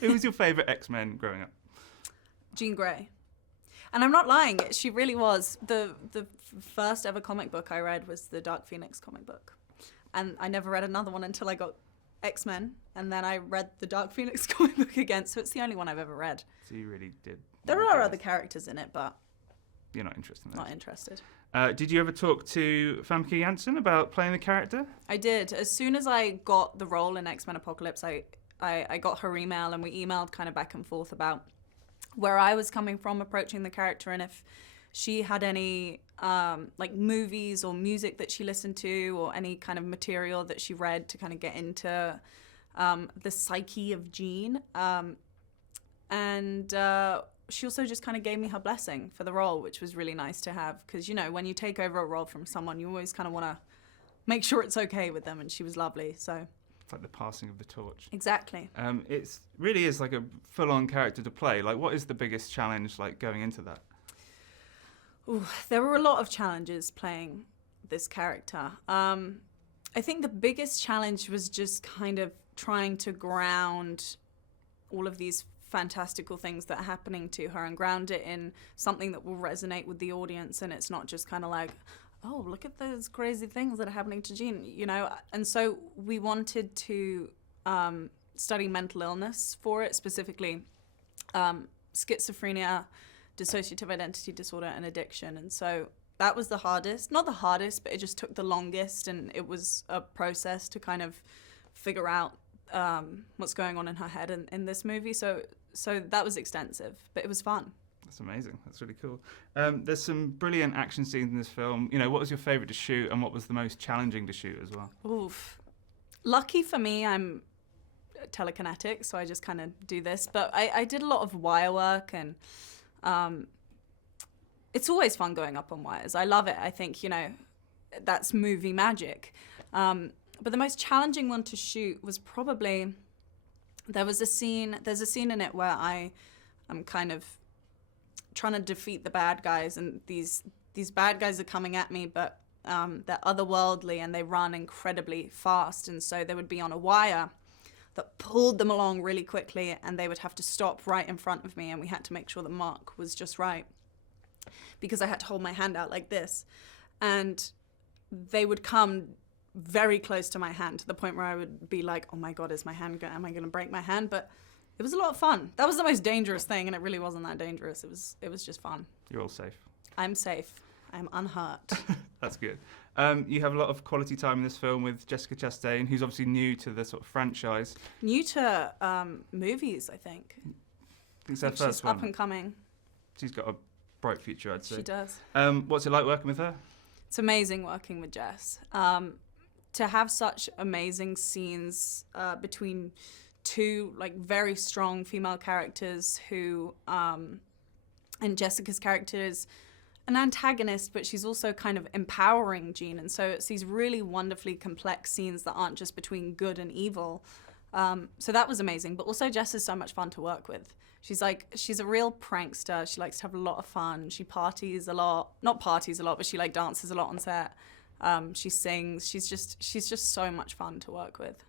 Who was your favourite X-Men growing up? Jean Grey. And I'm not lying, she really was. The first ever comic book I read was the Dark Phoenix comic book. And I never read another one until I got X-Men. And then I read the Dark Phoenix comic book again, so it's the only one I've ever read. So you really did. There are other characters in it, but... You're not interested in that? Not interested. Did you ever talk to Famke Janssen about playing the character? I did. As soon as I got the role in X-Men Apocalypse, I got her email and we emailed kind of back and forth about where I was coming from approaching the character and if she had any like movies or music that she listened to or any kind of material that she read to kind of get into the psyche of Jean. She also just kind of gave me her blessing for the role, which was really nice to have. Because, you know, when you take over a role from someone, you always kind of want to make sure it's okay with them. And she was lovely, so... It's like the passing of the torch. Exactly. It really is like a full-on character to play. Like, what is the biggest challenge, like, going into that? Ooh, there were a lot of challenges playing this character. I think the biggest challenge was just kind of trying to ground all of these fantastical things that are happening to her and ground it in something that will resonate with the audience, and it's not just kind of like, oh, look at those crazy things that are happening to Jean, you know? And so we wanted to study mental illness for it, specifically schizophrenia, dissociative identity disorder, and addiction. And so that was the hardest. Not the hardest, but it just took the longest, and it was a process to kind of figure out what's going on in her head in this movie. So that was extensive, but it was fun. That's amazing. That's really cool. There's some brilliant action scenes in this film. You know, what was your favourite to shoot and what was the most challenging to shoot as well? Oof. Lucky for me, I'm telekinetic, so I just kind of do this. But I did a lot of wire work, and it's always fun going up on wires. I love it. I think, you know, that's movie magic. But the most challenging one to shoot was probably, there's a scene in it where I'm kind of trying to defeat the bad guys, and these bad guys are coming at me, but they're otherworldly and they run incredibly fast, and so they would be on a wire that pulled them along really quickly, and they would have to stop right in front of me, and we had to make sure the mark was just right because I had to hold my hand out like this, and they would come very close to my hand to the point where I would be like, oh my God, am I going to break my hand? But it was a lot of fun. That was the most dangerous thing, and it really wasn't that dangerous. It was just fun. You're all safe. I'm safe. I'm unhurt. That's good. You have a lot of quality time in this film with Jessica Chastain, who's obviously new to the sort of franchise. New to movies, I think. It's her first one. Up and coming. She's got a bright future, I'd say. She does. What's it like working with her? It's amazing working with Jess. To have such amazing scenes between two like very strong female characters who, and Jessica's character is an antagonist, but she's also kind of empowering Jean. And so it's these really wonderfully complex scenes that aren't just between good and evil. So that was amazing. But also Jess is so much fun to work with. She's a real prankster. She likes to have a lot of fun. She parties a lot. Not parties a lot, but she like dances a lot on set. She sings. She's just so much fun to work with.